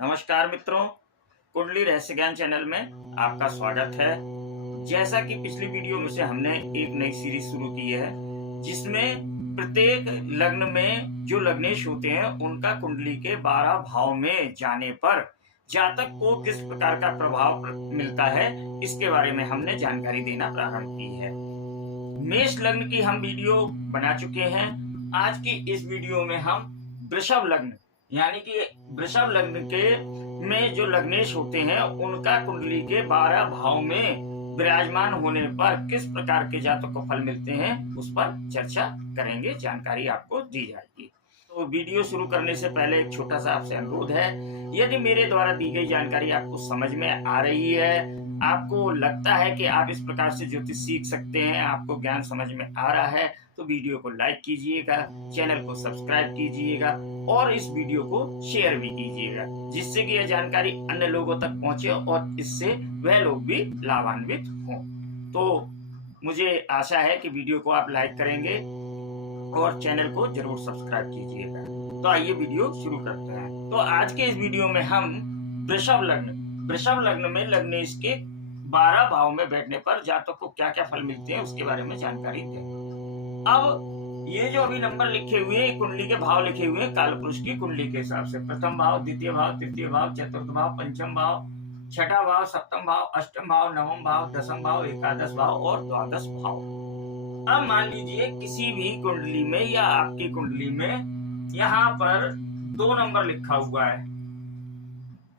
नमस्कार मित्रों, कुंडली रहस्य ज्ञान चैनल में आपका स्वागत है। जैसा कि पिछली वीडियो में से हमने एक नई सीरीज शुरू की है, जिसमें प्रत्येक लग्न में जो लग्नेश होते हैं उनका कुंडली के 12 भाव में जाने पर जातक को किस प्रकार का प्रभाव मिलता है, इसके बारे में हमने जानकारी देना प्रारंभ की है। मेष लग्न की हम वीडियो बना चुके हैं। आज की इस वीडियो में हम वृषभ लग्न यानी कि वृषभ लग्न के में जो लग्नेश होते हैं उनका कुंडली के 12 भाव में विराजमान होने पर किस प्रकार के जातक को फल मिलते हैं, उस पर चर्चा करेंगे, जानकारी आपको दी जाएगी। तो वीडियो शुरू करने से पहले एक छोटा सा आपसे अनुरोध है, यदि मेरे द्वारा दी गई जानकारी आपको समझ में आ रही है, आपको लगता है कि आप इस प्रकार से ज्योतिष सीख सकते हैं, आपको ज्ञान समझ में आ रहा है, तो वीडियो को लाइक कीजिएगा, चैनल को सब्सक्राइब कीजिएगा और इस वीडियो को शेयर भी कीजिएगा, जिससे कि यह जानकारी अन्य लोगों तक पहुंचे और इससे वह लोग भी लाभान्वित हों। तो मुझे आशा है कि वीडियो को आप लाइक करेंगे और चैनल को जरूर सब्सक्राइब कीजिएगा। तो आइए वीडियो शुरू करते हैं। तो आज के इस वीडियो में हम वृषभ लग्न में लग्नेश के 12 भाव में बैठने पर जातक को क्या क्या फल मिलते हैं उसके बारे में जानकारी देंगे। अब ये जो अभी नंबर लिखे हुए हैं, कुंडली के भाव लिखे हुए हैं कालपुरुष की कुंडली के हिसाब से। प्रथम भाव, द्वितीय भाव, तृतीय भाव, चतुर्थ भाव, पंचम भाव, छठा भाव, सप्तम भाव, अष्टम भाव, नवम भाव, दसम भाव, एकादश भाव और द्वादश भाव। अब मान लीजिए किसी भी कुंडली में या आपकी कुंडली में यहाँ पर 2 नंबर लिखा हुआ है,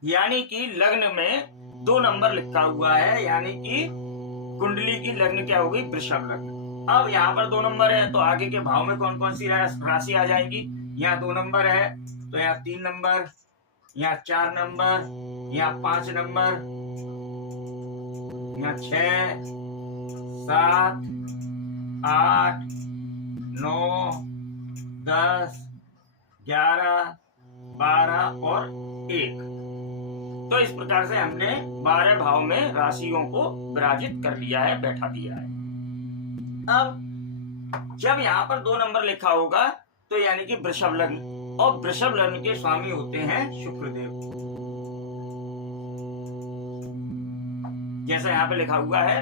यानी कि लग्न में 2 नंबर लिखा हुआ है, यानी कि कुंडली की लग्न क्या होगी, वृषभ लग्न। अब यहाँ पर 2 नंबर है तो आगे के भाव में कौन कौन सी राशि आ जाएगी। यहाँ 2 नंबर है तो यहाँ 3 नंबर, यहाँ 4 नंबर, यहाँ 5 नंबर, यहाँ 6, 7, 8, 9, 10, 11, 12 और 1। तो इस प्रकार से हमने 12 भाव में राशियों को विराजित कर लिया है, बैठा दिया है। अब जब यहाँ पर 2 नंबर लिखा होगा तो यानी कि वृषभ लग्न, और वृषभ लग्न के स्वामी होते हैं शुक्रदेव। जैसा यहाँ पे लिखा हुआ है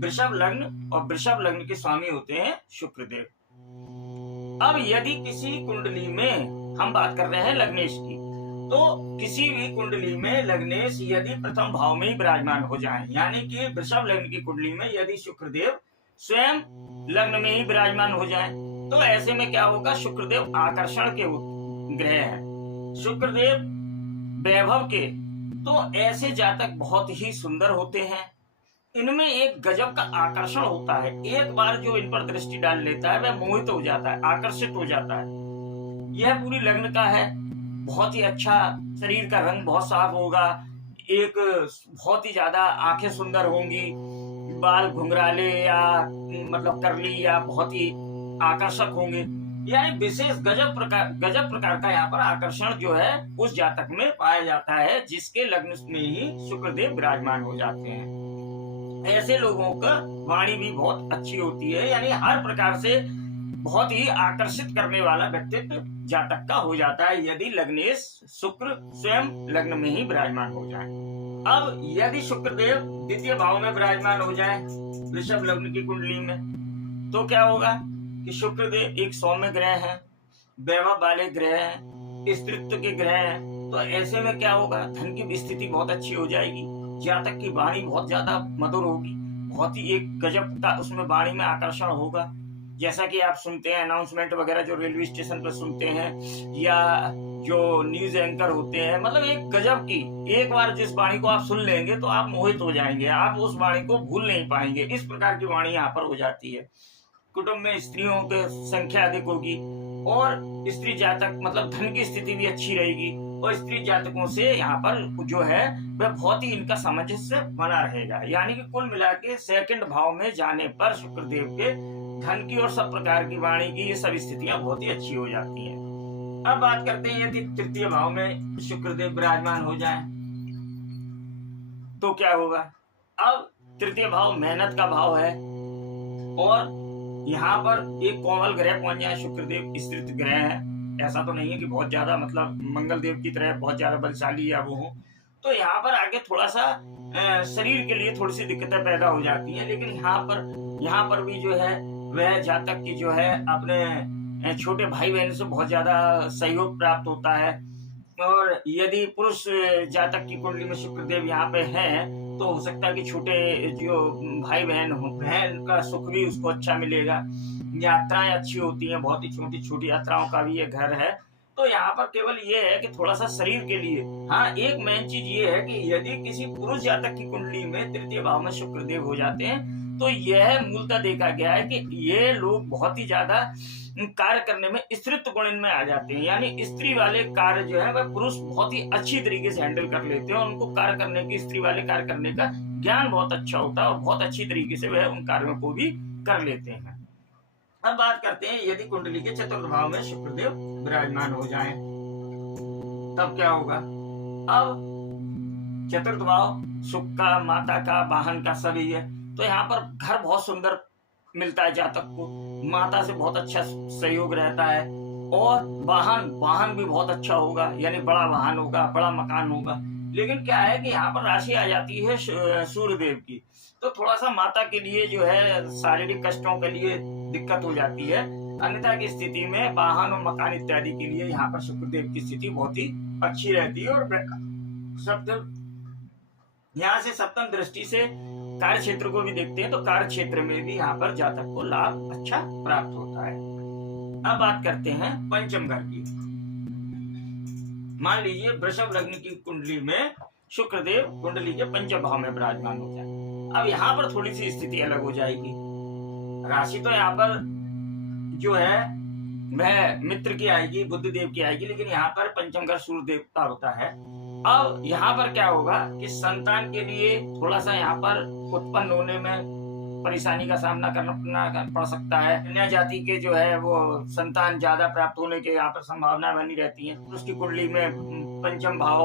वृषभ लग्न, और वृषभ लग्न के स्वामी होते हैं शुक्रदेव। अब यदि किसी कुंडली में हम बात कर रहे हैं लग्नेश की, तो किसी भी कुंडली में लग्नेश यदि प्रथम भाव में ही विराजमान हो जाए, यानी कि वृषभ लग्न की कुंडली में यदि शुक्रदेव स्वयं लग्न में ही विराजमान हो जाए, तो ऐसे में क्या होगा, शुक्रदेव आकर्षण के ग्रह हैं, शुक्रदेव वैभव के, तो ऐसे जातक बहुत ही सुंदर होते हैं। इनमें एक गजब का आकर्षण होता है, एक बार जो इन पर दृष्टि डाल लेता है वह मोहित हो जाता है, आकर्षित हो जाता है। यह पूरी लग्न का है, बहुत ही अच्छा, शरीर का रंग बहुत साफ होगा, एक बहुत ही ज्यादा आंखें सुंदर होंगी, बाल घुंघराले या मतलब करली या बहुत ही आकर्षक होंगे, यानी विशेष गजब प्रकार का यहाँ पर आकर्षण जो है उस जातक में पाया जाता है, जिसके लग्न में ही शुक्रदेव विराजमान हो जाते हैं। ऐसे लोगों का वाणी भी बहुत अच्छी होती है, यानी हर प्रकार से बहुत ही आकर्षित करने वाला व्यक्तित्व जातक का हो जाता है, यदि लग्नेश शुक्र स्वयं लग्न में ही विराजमान हो जाए। अब यदि शुक्रदेव द्वितीय भाव में विराजमान हो जाए वृषभ लग्न की कुंडली में, तो क्या होगा कि शुक्रदेव एक सौम्य ग्रह है, वैभव वाले ग्रह है, स्त्रीत्व के ग्रह है, तो ऐसे में क्या होगा, धन की स्थिति बहुत अच्छी हो जाएगी, जातक की वाणी बहुत ज्यादा मधुर होगी, बहुत ही एक गजब का उसमें वाणी में आकर्षण होगा। जैसा कि आप सुनते हैं अनाउंसमेंट वगैरह जो रेलवे स्टेशन पर सुनते हैं, या जो न्यूज एंकर होते हैं, मतलब एक गजब की, एक बार जिस वाणी को आप सुन लेंगे तो आप मोहित हो जाएंगे, आप उस वाणी को भूल नहीं पाएंगे, इस प्रकार की वाणी यहाँ पर हो जाती है। कुटुंब में स्त्रियों की संख्या अधिक होगी और स्त्री जातक मतलब धन की स्थिति भी अच्छी रहेगी, और स्त्री जातकों से यहाँ पर जो है वह बहुत ही इनका सामंजस्य बना रहेगा, यानी कि कुल मिला के सेकंड भाव में जाने पर शुक्रदेव के धन की और सब प्रकार की वाणी की ये सब स्थितियां बहुत ही अच्छी हो जाती हैं। अब बात करते हैं यदि तृतीय भाव में शुक्रदेव विराजमान हो जाए तो क्या होगा। अब तृतीय भाव मेहनत का भाव है, और यहाँ पर एक कोमल ग्रह पहुंच जाए, शुक्रदेव स्त्रीत्व ग्रह है, ऐसा तो नहीं है कि बहुत ज्यादा मतलब मंगल देव की तरह बहुत ज्यादा बलशाली या वो हो। तो यहाँ पर आगे थोड़ा सा शरीर के लिए थोड़ी सी दिक्कतें पैदा हो जाती हैं, लेकिन यहाँ पर भी जो है वह जातक की जो है अपने छोटे भाई बहन से बहुत ज्यादा सहयोग प्राप्त होता है। और यदि पुरुष जातक की कुंडली में शुक्रदेव यहाँ पे है तो हो सकता है कि छोटे जो भाई बहन हो, बहन का सुख भी उसको अच्छा मिलेगा। यात्राएं अच्छी होती हैं, बहुत ही छोटी छोटी यात्राओं का भी ये घर है। तो यहाँ पर केवल ये है कि थोड़ा सा शरीर के लिए, हाँ एक मेन चीज ये है कि यदि किसी पुरुष जातक की कुंडली में तृतीय भाव में शुक्रदेव हो जाते हैं तो यह मूलतः देखा गया है कि ये लोग बहुत ही ज्यादा कार्य करने में स्त्रीत्व गुण इनमें आ जाते हैं, यानी स्त्री वाले कार्य जो है वह पुरुष बहुत ही अच्छी तरीके से हैंडल कर लेते हैं और उनको कार्य करने की, स्त्री वाले कार्य करने का ज्ञान बहुत अच्छा होता है और बहुत अच्छी तरीके से वह उन कार्यों को भी कर लेते हैं। अब बात करते हैं यदि कुंडली के चतुर्थ भाव में शुक्रदेव विराजमान हो जाएं तब क्या होगा। अब चतुर्थ भाव सुख का, माता का, वाहन का सभी है। तो यहाँ पर घर बहुत सुंदर मिलता है जातक को, माता से बहुत अच्छा सहयोग रहता है और वाहन भी बहुत अच्छा होगा, यानी बड़ा वाहन होगा, बड़ा मकान होगा। लेकिन क्या है कि यहाँ पर राशि आ जाती है सूर्यदेव की, तो थोड़ा सा माता के लिए जो है शारीरिक कष्टों के लिए दिक्कत हो जाती है। अन्यथा की स्थिति में वाहन और मकान इत्यादि के लिए यहाँ पर शुक्रदेव की स्थिति बहुत ही अच्छी रहती है। और सप्तम, यहाँ से सप्तम दृष्टि से कार्य क्षेत्र को भी देखते हैं तो कार्य क्षेत्र में भी यहाँ पर जातक को लाभ अच्छा प्राप्त होता है। अब बात करते हैं पंचम घर की। मान लीजिए वृषभ लग्न की कुंडली में शुक्रदेव कुंडली के पंचम भाव में विराजमान हो जाए। अब यहाँ पर थोड़ी सी स्थिति अलग हो जाएगी। राशि तो यहाँ पर जो है वह मित्र की आएगी, बुध देव की आएगी, लेकिन यहाँ पर पंचम घर सूर्य देव का होता है। अब यहाँ पर क्या होगा कि संतान के लिए थोड़ा सा यहाँ पर उत्पन्न होने में परेशानी का सामना करना पड़ सकता है। कन्या जाति के जो है वो संतान ज्यादा प्राप्त होने के यहाँ पर संभावना बनी रहती है। उसकी कुंडली में पंचम भाव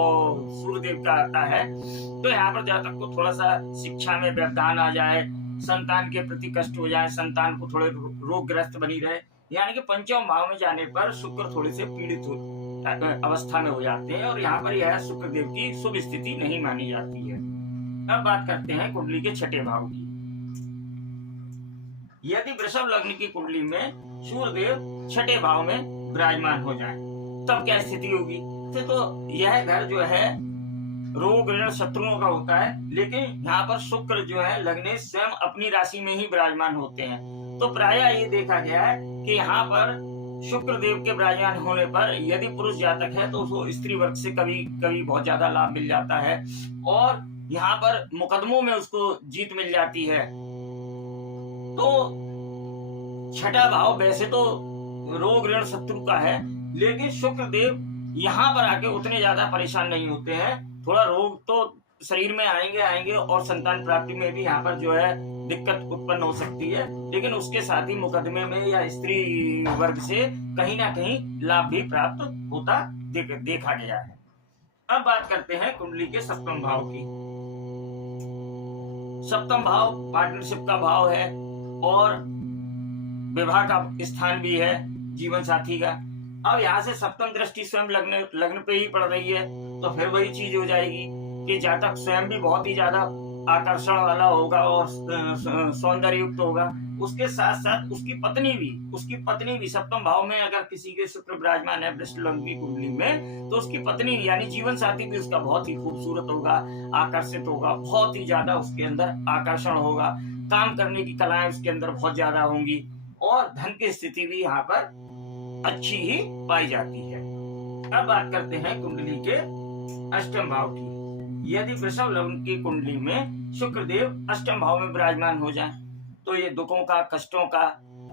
सूर्यदेव का आता है तो यहाँ पर जातक को थोड़ा सा शिक्षा में व्यवधान आ जाए, संतान के प्रति कष्ट हो जाए, संतान को थोड़े रोगग्रस्त बनी रहे, यानी कि पंचम भाव में जाने पर शुक्र थोड़े से पीड़ित अवस्था में हो जाते हैं और यहाँ पर यह शुक्रदेव की शुभ स्थिति नहीं मानी जाती है। अब बात करते हैं कुंडली के छठे भाव की। यदि वृषभ लग्न की कुंडली में सूर्यदेव छठे भाव में विराजमान हो जाए तब क्या स्थिति होगी। तो यह घर जो है रोग ऋण शत्रुओं का होता है, लेकिन यहाँ पर शुक्र जो है लग्नेश स्वयं अपनी राशि में ही विराजमान होते हैं। तो प्रायः ये देखा गया है कि यहाँ पर शुक्र देव के विराजमान होने पर यदि पुरुष जातक है तो उसको स्त्री वर्ग से कभी कभी बहुत ज्यादा लाभ मिल जाता है और यहाँ पर मुकदमों में उसको जीत मिल जाती है। तो छठा भाव वैसे तो रोग ऋण शत्रु का है, लेकिन शुक्र देव यहाँ पर आके उतने ज्यादा परेशान नहीं होते हैं। थोड़ा रोग तो शरीर में आएंगे और संतान प्राप्ति में भी यहाँ पर जो है दिक्कत उत्पन्न हो सकती है, लेकिन उसके साथ ही मुकदमे में या स्त्री वर्ग से कहीं ना कहीं लाभ भी प्राप्त होता देखा गया है। अब बात करते हैं कुंडली के सप्तम भाव की। सप्तम भाव पार्टनरशिप का भाव है और विवाह का स्थान भी है, जीवन साथी का। अब यहाँ से सप्तम दृष्टि स्वयं लग्न पे ही पड़ रही है तो फिर वही चीज हो जाएगी कि जातक स्वयं भी बहुत ही ज्यादा आकर्षण वाला होगा और सौंदर्य युक्त होगा। उसके साथ साथ उसकी पत्नी भी सप्तम भाव में अगर किसी के शुक्र विराजमान है वृषभ लग्न की कुंडली में तो उसकी पत्नी यानी जीवन साथी भी उसका बहुत ही खूबसूरत होगा, आकर्षित होगा, बहुत ही ज्यादा उसके अंदर आकर्षण होगा, काम करने की कलाएं उसके अंदर बहुत ज्यादा होंगी और धन की स्थिति भी यहाँ पर अच्छी ही पाई जाती है। अब बात करते हैं कुंडली के अष्टम भाव की। यदि वृषभ लग्न की कुंडली में शुक्रदेव अष्टम भाव में विराजमान हो जाए तो ये दुखों का, कष्टों का,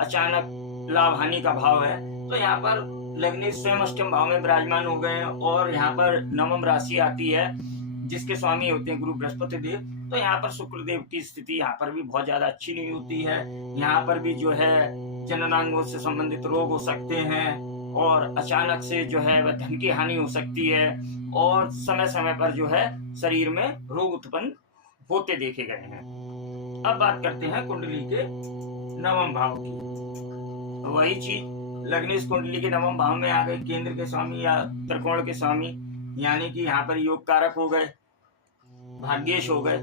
अचानक लाभ हानि का भाव है। तो यहाँ पर लग्नेश स्वयं अष्टम भाव में विराजमान हो गए और यहाँ पर नवम राशि आती है जिसके स्वामी होते हैं गुरु बृहस्पति देव। तो यहाँ पर शुक्रदेव की स्थिति यहाँ पर भी बहुत ज्यादा अच्छी नहीं होती है। यहाँ पर भी जो है जननांगों से संबंधित रोग हो सकते हैं और अचानक से जो है वह धन की हानि हो सकती है और समय समय पर जो है शरीर में रोग उत्पन्न होते देखे गए हैं। अब बात करते हैं कुंडली के नवम भाव की। वही चीज लग्नेश कुंडली के नवम भाव में आ गए, केंद्र के स्वामी या त्रिकोण के स्वामी, यानी कि यहाँ पर योग कारक हो गए, भाग्येश हो गए,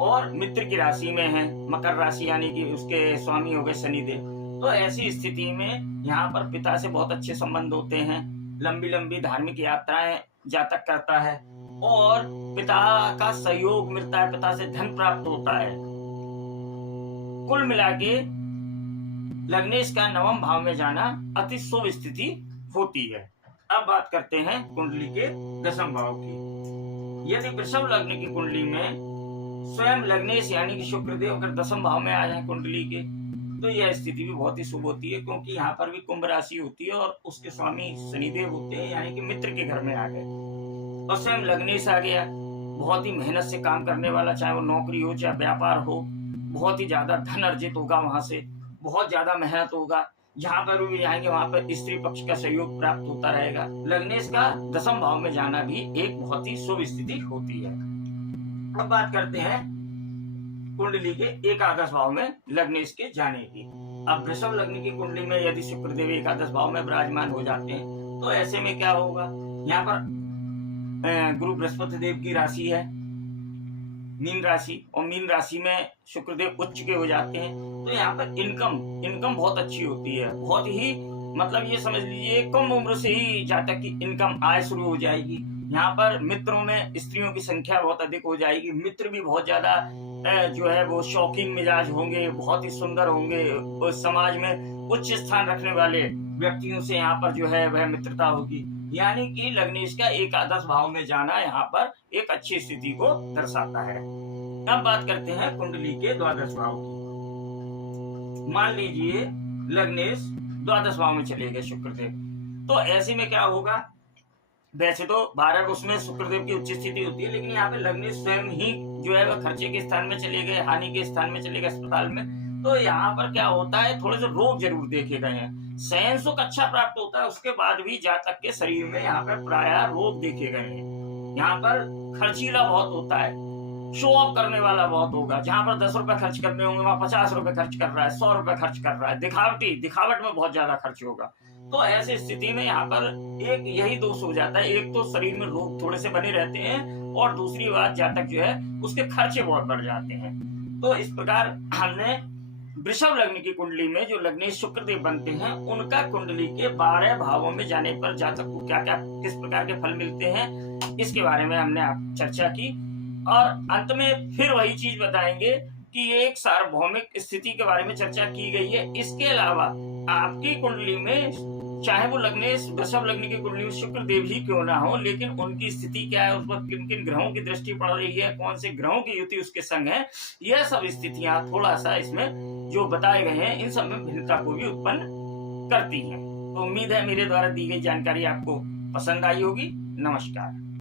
और मित्र की राशि में है, मकर राशि, यानी कि उसके स्वामी हो गए शनिदेव। तो ऐसी स्थिति में यहाँ पर पिता से बहुत अच्छे संबंध होते हैं, लंबी लंबी धार्मिक यात्राएं जातक करता है, और पिता का सहयोग मिलता है, पिता से धन प्राप्त होता है। कुल मिला के लग्नेश का नवम भाव में जाना अति शुभ स्थिति होती है। अब बात करते हैं कुंडली के दशम भाव की। यदि वृषभ लग्न की कुंडली में स्वयं लग्नेश यानी कि शुक्रदेव अगर दशम भाव में आ जाए कुंडली के, तो यह स्थिति भी बहुत ही शुभ होती है, क्योंकि यहाँ पर भी कुंभ राशि होती है और उसके स्वामी शनिदेव होते हैं, यानी कि मित्र के घर में आ गए और स्वयं लग्नेश आ गया। बहुत ही मेहनत से काम करने वाला, चाहे वो नौकरी हो चाहे व्यापार हो, बहुत ही ज्यादा धन अर्जित होगा, वहां से बहुत ज्यादा मेहनत होगा। जहां पर भी जाएंगे वहां पर स्त्री पक्ष का सहयोग प्राप्त होता रहेगा। लग्नेश का दशम भाव में जाना भी एक बहुत ही शुभ स्थिति होती है। अब बात करते हैं कुंडली के एकादश भाव में लग्नेश के जाने की। अब वृषभ लग्न की कुंडली में यदि शुक्रदेव एकादश भाव में विराजमान हो जाते हैं, तो ऐसे में क्या होगा, यहाँ पर गुरु बृहस्पति देव की राशि है मीन राशि, और मीन राशि में शुक्रदेव उच्च के हो जाते हैं, तो यहाँ पर इनकम बहुत अच्छी होती है। बहुत ही मतलब ये समझ लीजिए कम उम्र से ही जातक की इनकम आय शुरू हो जाएगी। यहाँ पर मित्रों में स्त्रियों की संख्या बहुत अधिक हो जाएगी। मित्र भी बहुत ज्यादा जो है वो शौकीन मिजाज होंगे, बहुत ही सुंदर होंगे, उस समाज में उच्च स्थान रखने वाले व्यक्तियों से यहाँ पर जो है वह मित्रता होगी। यानी कि लग्नेश का एकादश भाव में जाना यहाँ पर एक अच्छी स्थिति को दर्शाता है। अब बात करते हैं कुंडली के द्वादश भाव की। मान लीजिए लग्नेश द्वादश भाव में चले गए शुक्रदेव, तो ऐसे में क्या होगा, वैसे तो 12 उसमें शुक्रदेव की उच्च स्थिति होती है, लेकिन यहाँ पे लग्नेश स्वयं ही जो है वह खर्चे के स्थान में चले गए, हानि के स्थान में चले गए, अस्पताल में। तो यहाँ पर क्या होता है, थोड़े से रोग जरूर देखे गए हैं। शयन सुख अच्छा प्राप्त होता है, उसके बाद भी जातक के शरीर में यहाँ पर प्रायः रोग देखे गए हैं। यहाँ पर खर्चीला बहुत होता है, शो ऑफ करने वाला बहुत होगा। जहां पर 10 रुपए खर्च करने होंगे वहां 50 रुपए खर्च कर रहा है, 100 रुपए खर्च कर रहा है, दिखावट में बहुत ज्यादा खर्च होगा। तो ऐसी स्थिति में यहाँ पर एक यही दोष हो जाता है, एक तो शरीर में रोग थोड़े से बने रहते हैं, और दूसरी बात जातक जो है उसके खर्चे बहुत बढ़ जाते हैं। तो इस प्रकार हमने वृषभ लग्न की कुंडली में जो लग्नेश शुक्रदेव बनते हैं, उनका कुंडली के 12 भावों में जाने पर जातक को क्या क्या किस प्रकार के फल मिलते हैं, इसके बारे में हमने आप चर्चा की। और अंत में फिर वही चीज बताएंगे कि एक सार्वभौमिक स्थिति के बारे में चर्चा की गई है। इसके अलावा आपकी कुंडली में चाहे वो लग्नेश वृषभ लग्न की कुंडली में शुक्रदेव ही क्यों ना हो, लेकिन उनकी स्थिति क्या है, उस पर किन किन ग्रहों की दृष्टि पड़ रही है, कौन से ग्रहों की युति उसके संग है, यह सब स्थितियां थोड़ा सा इसमें जो बताए गए हैं इन सब में भिन्नता को भी उत्पन्न करती हैं। तो उम्मीद है मेरे द्वारा दी गई जानकारी आपको पसंद आई होगी। नमस्कार।